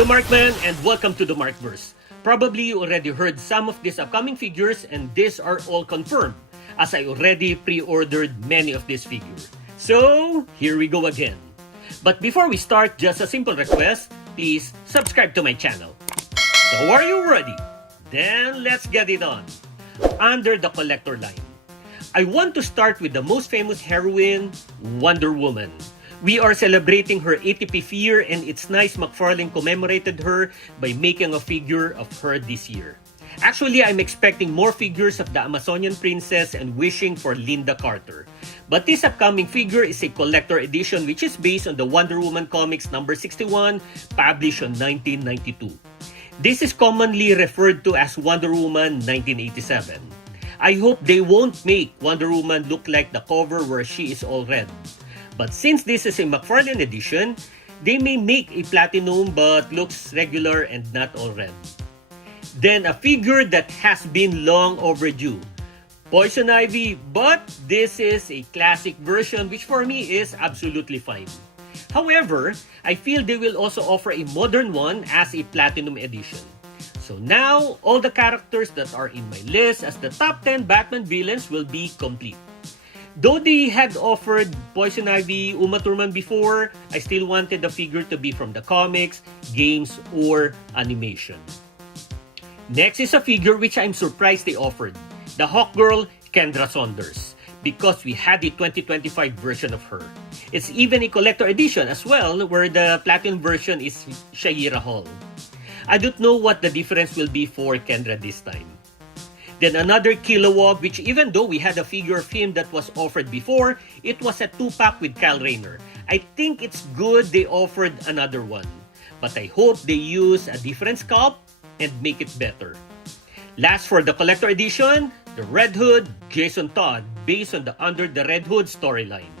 the Markman and welcome to the Markverse. Probably you already heard some of these upcoming figures and these are all confirmed as I already pre-ordered many of these figures. So, here we go again. But before we start, just a simple request, please subscribe to my channel. So are you ready? Then let's get it on. Under the collector line, I want to start with the most famous heroine, Wonder Woman. We are celebrating her 85th year and it's nice McFarlane commemorated her by making a figure of her this year. Actually, I'm expecting more figures of the Amazonian princess and wishing for Linda Carter. But this upcoming figure is a collector edition which is based on the Wonder Woman comics number 61 published in 1992. This is commonly referred to as Wonder Woman 1987. I hope they won't make Wonder Woman look like the cover where she is all red. But since this is a McFarlane edition, they may make a platinum but looks regular and not all red. Then a figure that has been long overdue. Poison Ivy, but this is a classic version which for me is absolutely fine. However, I feel they will also offer a modern one as a platinum edition. So now, all the characters that are in my list as the top 10 Batman villains will be complete. Though they had offered Poison Ivy, Uma Thurman before, I still wanted the figure to be from the comics, games, or animation. Next is a figure which I'm surprised they offered, the Hawkgirl Kendra Saunders, because we had the 2025 version of her. It's even a collector edition as well, where the platinum version is Shayera Hall. I don't know what the difference will be for Kendra this time. Then another Kilowog, which even though we had a figure of him that was offered before, it was a 2-pack with Kyle Rayner. I think it's good they offered another one. But I hope they use a different sculpt and make it better. Last for the collector edition, the Red Hood Jason Todd, based on the Under the Red Hood storyline.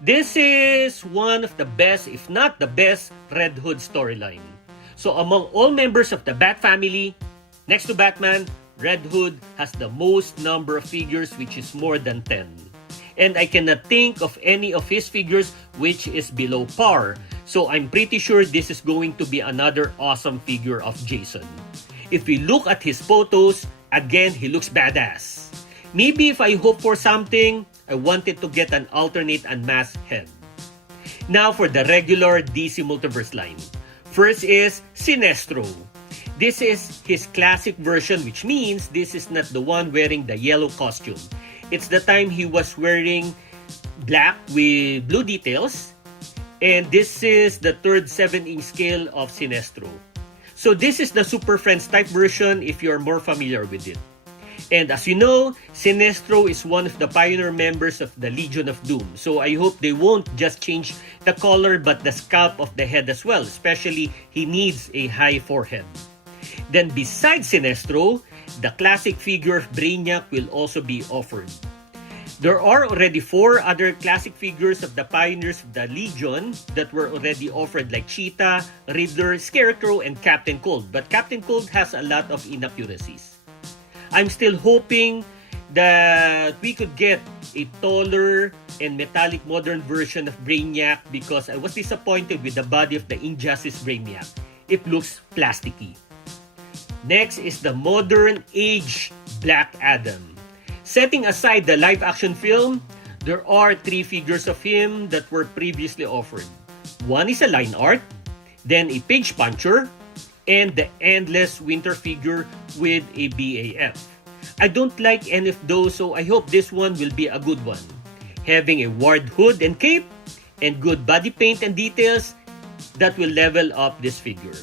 This is one of the best, if not the best, Red Hood storyline. So among all members of the Bat family, next to Batman, Red Hood has the most number of figures, which is more than 10. And I cannot think of any of his figures which is below par. So I'm pretty sure this is going to be another awesome figure of Jason. If we look at his photos, again, he looks badass. Maybe if I hope for something, I wanted to get an alternate unmasked head. Now for the regular DC Multiverse line. First is Sinestro. This is his classic version, which means this is not the one wearing the yellow costume. It's the time he was wearing black with blue details. And this is the third 7-inch scale of Sinestro. So this is the Super Friends type version if you're more familiar with it. And as you know, Sinestro is one of the pioneer members of the Legion of Doom. So I hope they won't just change the color but the sculpt of the head as well. Especially, he needs a high forehead. Then besides Sinestro, the classic figure of Brainiac will also be offered. There are already 4 other classic figures of the pioneers of the Legion that were already offered like Cheetah, Riddler, Scarecrow, and Captain Cold. But Captain Cold has a lot of inaccuracies. I'm still hoping that we could get a taller and metallic modern version of Brainiac because I was disappointed with the body of the Injustice Brainiac. It looks plasticky. Next is the modern age Black Adam. Setting aside the live-action film, there are 3 figures of him that were previously offered. One is a line art, then a page puncher, and the Endless Winter figure with a BAF. I don't like any of those, so I hope this one will be a good one. Having a Ward hood and cape, and good body paint and details, that will level up this figure.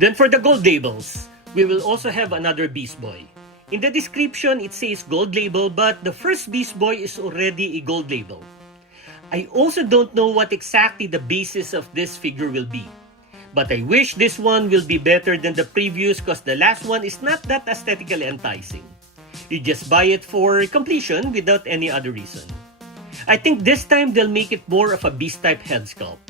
Then for the gold labels, we will also have another Beast Boy. In the description, it says gold label, but the first Beast Boy is already a gold label. I also don't know what exactly the basis of this figure will be. But I wish this one will be better than the previous because the last one is not that aesthetically enticing. You just buy it for completion without any other reason. I think this time they'll make it more of a Beast-type head sculpt.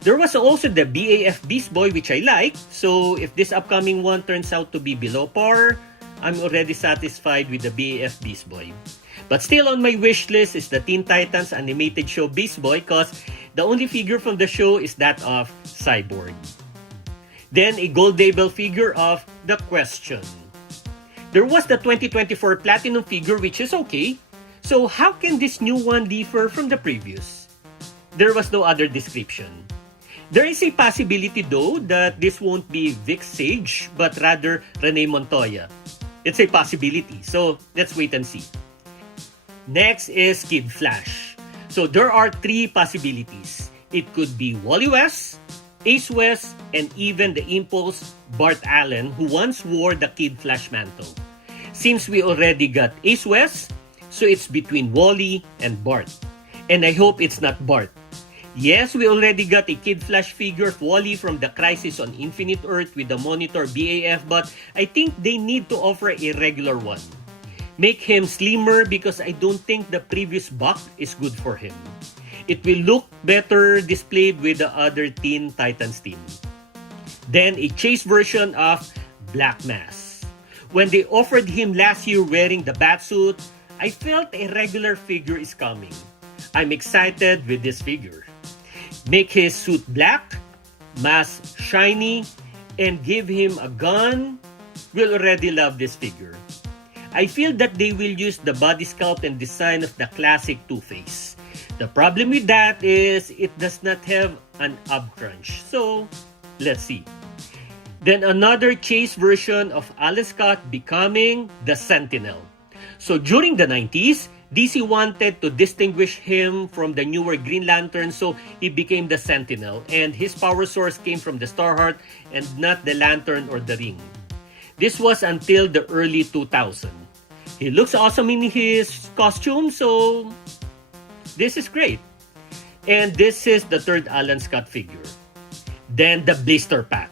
There was also the BAF Beast Boy which I like, so if this upcoming one turns out to be below par, I'm already satisfied with the BAF Beast Boy. But still on my wish list is the Teen Titans animated show Beast Boy because the only figure from the show is that of Cyborg. Then a gold label figure of The Question. There was the 2024 Platinum figure, which is okay. So how can this new one differ from the previous? There was no other description. There is a possibility though that this won't be Vic Sage but rather Rene Montoya. It's a possibility, so let's wait and see. Next is Kid Flash. So there are three possibilities. It could be Wally West, Ace West, and even the Impulse Bart Allen who once wore the Kid Flash mantle. Since we already got Ace West, so it's between Wally and Bart. And I hope it's not Bart. Yes, we already got a Kid Flash figure of Wally from the Crisis on Infinite Earth with the Monitor BAF, but I think they need to offer a regular one. Make him slimmer because I don't think the previous buck is good for him. It will look better displayed with the other Teen Titans team. Then a chase version of Black Mass. When they offered him last year wearing the Batsuit, I felt a regular figure is coming. I'm excited with this figure. Make his suit black, mask shiny, and give him a gun. We'll already love this figure. I feel that they will use the body sculpt and design of the classic Two-Face. The problem with that is it does not have an ab crunch. So, let's see. Then another chase version of Alan Scott becoming the Sentinel. So during the 90s, DC wanted to distinguish him from the newer Green Lantern, so he became the Sentinel, and his power source came from the Starheart and not the Lantern or the Ring. This was until the early 2000s. He looks awesome in his costume, so this is great. And this is the third Alan Scott figure. Then the Blister Pack.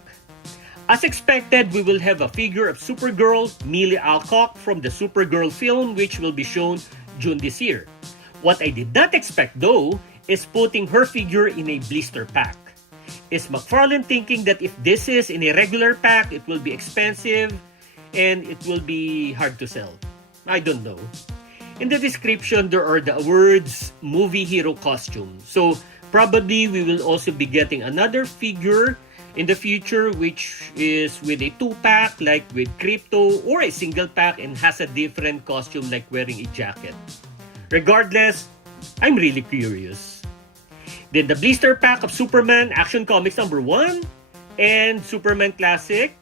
As expected, we will have a figure of Supergirl, Millie Alcock from the Supergirl film, which will be shown June this year. What I did not expect though is putting her figure in a blister pack. Is McFarlane thinking that if this is in a regular pack, it will be expensive and it will be hard to sell? I don't know. In the description, there are the words movie hero costume. So probably we will also be getting another figure in the future which is with a 2-pack like with Crypto, or a single pack and has a different costume like wearing a jacket. Regardless, I'm really curious. Then the blister pack of Superman Action Comics number 1 and Superman Classic,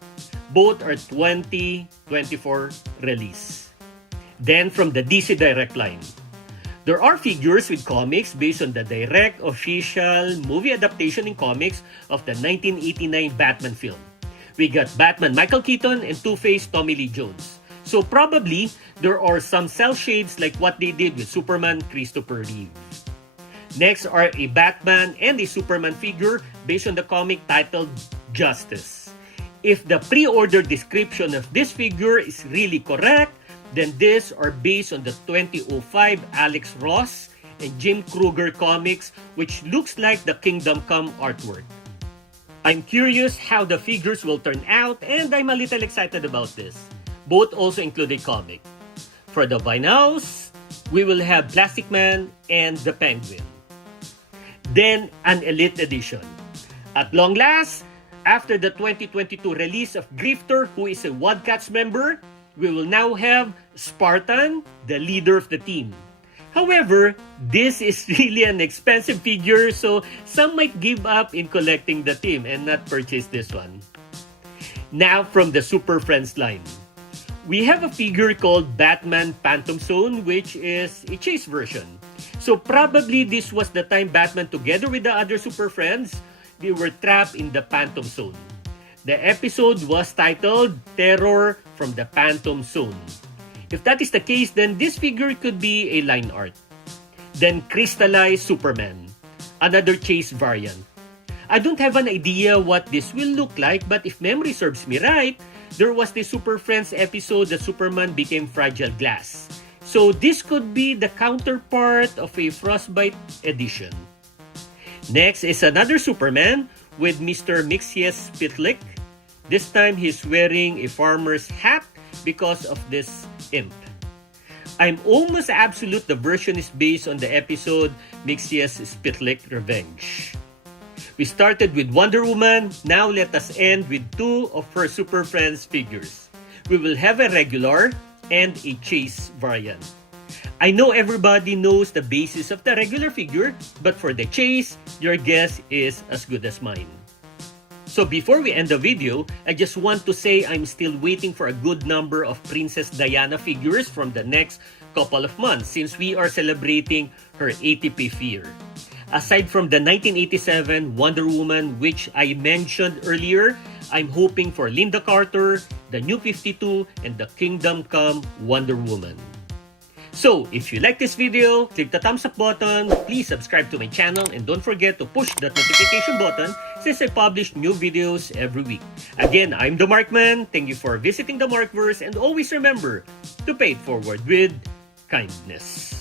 both are 2024 release. Then from the DC Direct line, there are figures with comics based on the direct official movie adaptation in comics of the 1989 Batman film. We got Batman Michael Keaton and Two-Face Tommy Lee Jones. So probably there are some cell shades like what they did with Superman Christopher Reeve. Next are a Batman and a Superman figure based on the comic titled Justice. If the pre-order description of this figure is really correct, then these are based on the 2005 Alex Ross and Jim Krueger comics, which looks like the Kingdom Come artwork. I'm curious how the figures will turn out, and I'm a little excited about this. Both also include a comic. For the vinyls, we will have Plastic Man and the Penguin. Then an Elite Edition. At long last, after the 2022 release of Grifter, who is a Wildcats member, we will now have Spartan, the leader of the team. However, this is really an expensive figure, so some might give up in collecting the team and not purchase this one. Now from the Super Friends line. We have a figure called Batman Phantom Zone, which is a chase version. So probably this was the time Batman together with the other Super Friends, they were trapped in the Phantom Zone. The episode was titled Terror from the Phantom Zone. If that is the case, then this figure could be a line art. Then Crystallized Superman, another chase variant. I don't have an idea what this will look like, but if memory serves me right, there was the Super Friends episode that Superman became fragile glass. So this could be the counterpart of a Frostbite edition. Next is another Superman with Mr. Mixius Pitlick. This time he's wearing a farmer's hat because of this imp. I'm almost absolute the version is based on the episode Mixius Pitlick Revenge. We started with Wonder Woman, now let us end with two of her Super Friends figures. We will have a regular and a chase variant. I know everybody knows the basis of the regular figure, but for the chase, your guess is as good as mine. So before we end the video, I just want to say I'm still waiting for a good number of Princess Diana figures from the next couple of months since we are celebrating her 85th year. Aside from the 1987 Wonder Woman, which I mentioned earlier, I'm hoping for Linda Carter, the New 52, and the Kingdom Come Wonder Woman. So, if you like this video, click the thumbs up button, please subscribe to my channel, and don't forget to push that notification button since I publish new videos every week. Again, I'm the Markman, thank you for visiting the Markverse, and always remember to pay it forward with kindness.